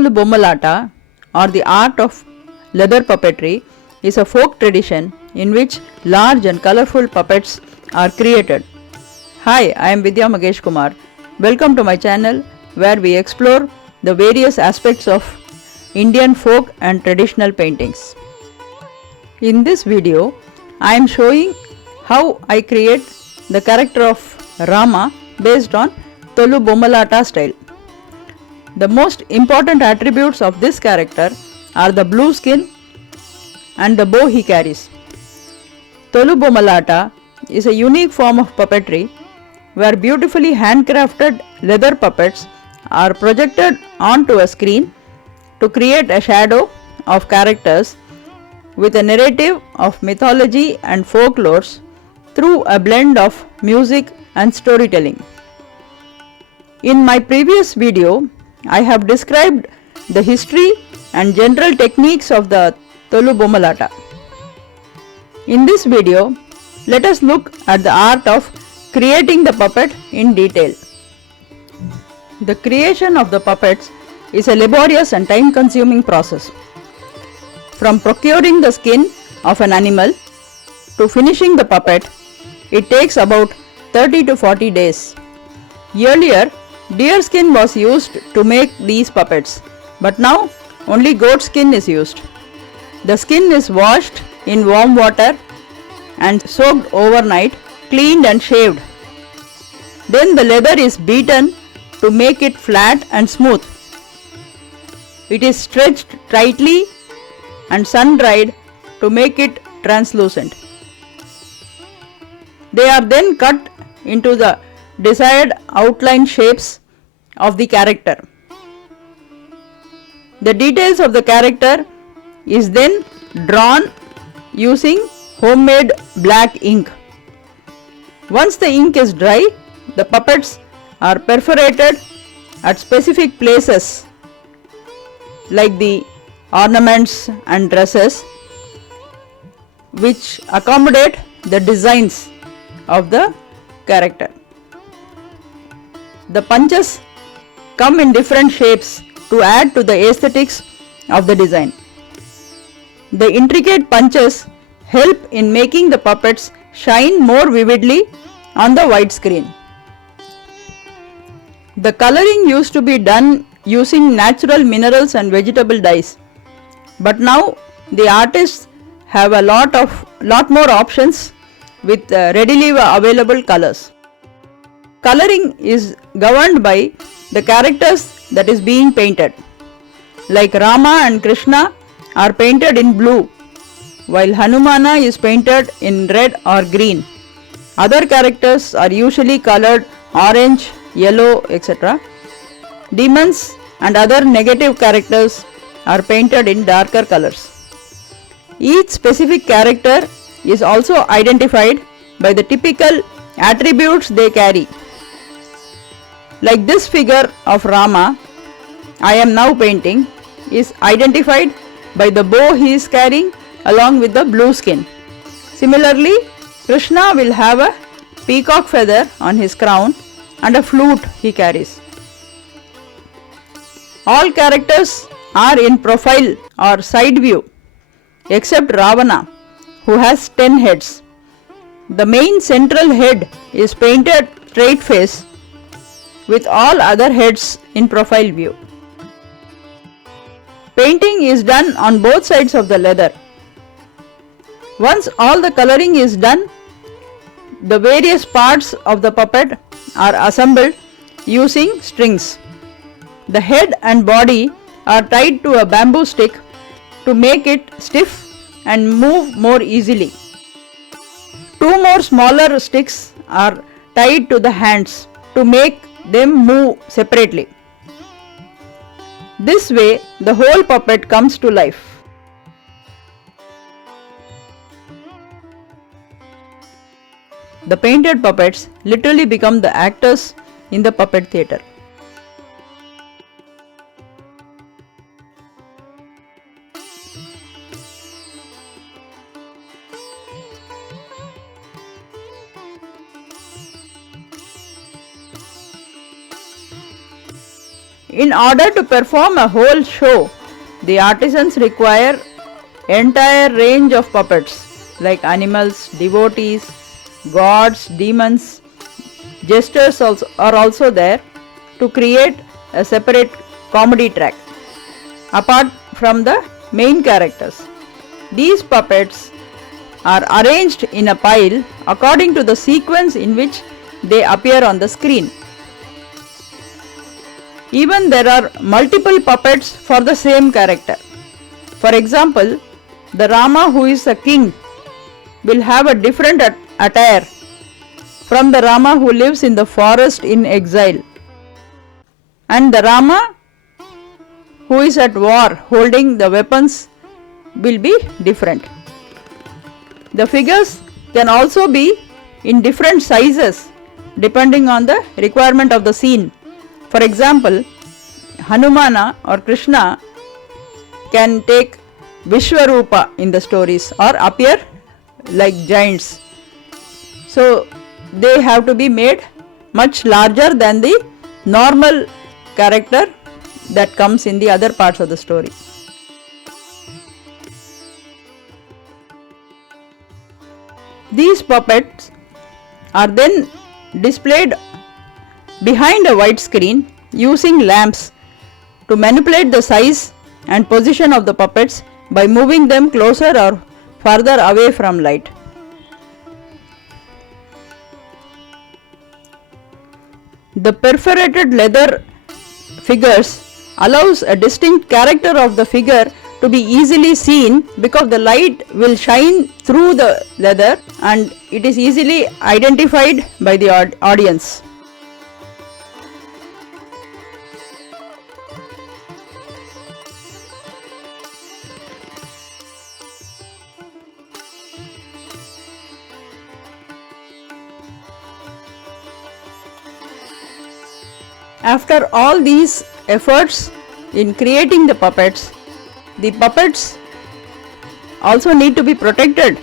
Tholu Bommalata, or the art of leather puppetry, is a folk tradition in which large and colorful puppets are created. Hi, I am Vidya. Welcome to my channel where we explore the various aspects of Indian folk and traditional paintings. In this video, I am showing how I create the character of Rama based on Tholu Bommalata style. The most important attributes of this character are the blue skin and the bow he carries. Tholu Bommalata is a unique form of puppetry where beautifully handcrafted leather puppets are projected onto a screen to create a shadow of characters with a narrative of mythology and folklores through a blend of music and storytelling. In my previous video, I have described the history and general techniques of the Tholu Bommalata. In this video, let us look at the art of creating the puppet in detail. The creation of the puppets is a laborious and time-consuming process. From procuring the skin of an animal to finishing the puppet, it takes about 30 to 40 days. Earlier, deer skin was used to make these puppets, but now only goat skin is used. The skin is washed in warm water and soaked overnight, cleaned and shaved. Then the leather is beaten to make it flat and smooth. It is stretched tightly and sun-dried to make it translucent. They are then cut into the desired outline shapes of the character. The details of the character is then drawn using homemade black ink. Once the ink is dry, the puppets are perforated at specific places like the ornaments and dresses which accommodate the designs of the character. The punches come in different shapes to add to the aesthetics of the design. The intricate punches help in making the puppets shine more vividly on the white screen. The coloring used to be done using natural minerals and vegetable dyes, but now the artists have a lot more options with readily available colors. Coloring is governed by the characters that is being painted. Like Rama and Krishna are painted in blue, while Hanumana is painted in red or green. Other characters are usually colored orange, yellow, etc. Demons and other negative characters are painted in darker colors. Each specific character is also identified by the typical attributes they carry. Like this figure of Rama I am now painting is identified by the bow he is carrying along with the blue skin. Similarly, Krishna will have a peacock feather on his crown and a flute he carries. All characters are in profile or side view except Ravana, who has 10 heads. The main central head is painted straight face with all other heads in profile view. Painting is done on both sides of the leather. Once all the coloring is done, the various parts of the puppet are assembled using strings. The head and body are tied to a bamboo stick to make it stiff and move more easily. Two more smaller sticks are tied to the hands to make them move separately. This way, the whole puppet comes to life. The painted puppets literally become the actors in the puppet theatre. In order to perform a whole show, the artisans require entire range of puppets like animals, devotees, gods, demons. Jesters are also there to create a separate comedy track apart from the main characters. These puppets are arranged in a pile according to the sequence in which they appear on the screen. Even there are multiple puppets for the same character. For example, the Rama who is a king will have a different attire from the Rama who lives in the forest in exile. And the Rama who is at war holding the weapons will be different. The figures can also be in different sizes depending on the requirement of the scene. For example, Hanumana or Krishna can take Vishwarupa in the stories or appear like giants. So they have to be made much larger than the normal character that comes in the other parts of the story. These puppets are then displayed behind a white screen using lamps to manipulate the size and position of the puppets by moving them closer or further away from light. The perforated leather figures allows a distinct character of the figure to be easily seen because the light will shine through the leather and it is easily identified by the audience. After all these efforts in creating the puppets also need to be protected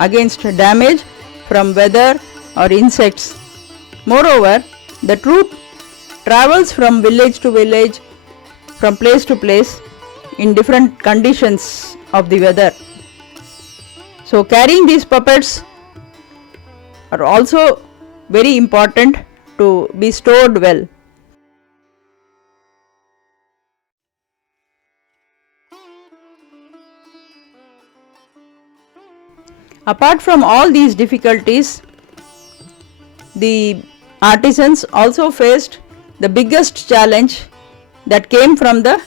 against damage from weather or insects. Moreover, the troupe travels from village to village, from place to place in different conditions of the weather. So carrying these puppets are also very important to be stored well. Apart from all these difficulties, the artisans also faced the biggest challenge that came from the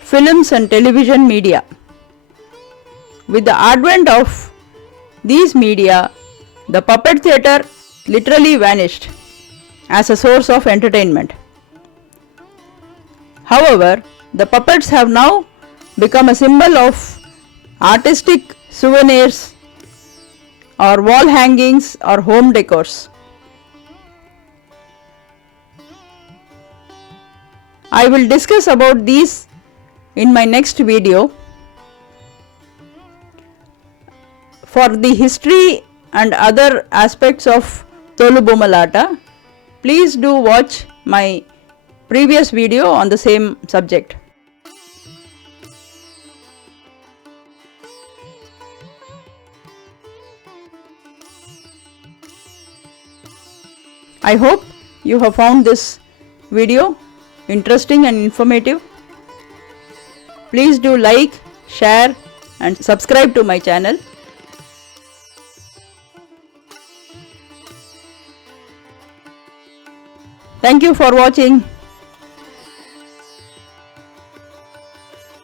films and television media. With the advent of these media, the puppet theatre literally vanished as a source of entertainment. However, the puppets have now become a symbol of artistic souvenirs or wall hangings or home decors. I will discuss about these in my next video. For the history and other aspects of Tholu Bommalata, please do watch my previous video on the same subject. I hope you have found this video interesting and informative. Please do like, share and subscribe to my channel. Thank you for watching.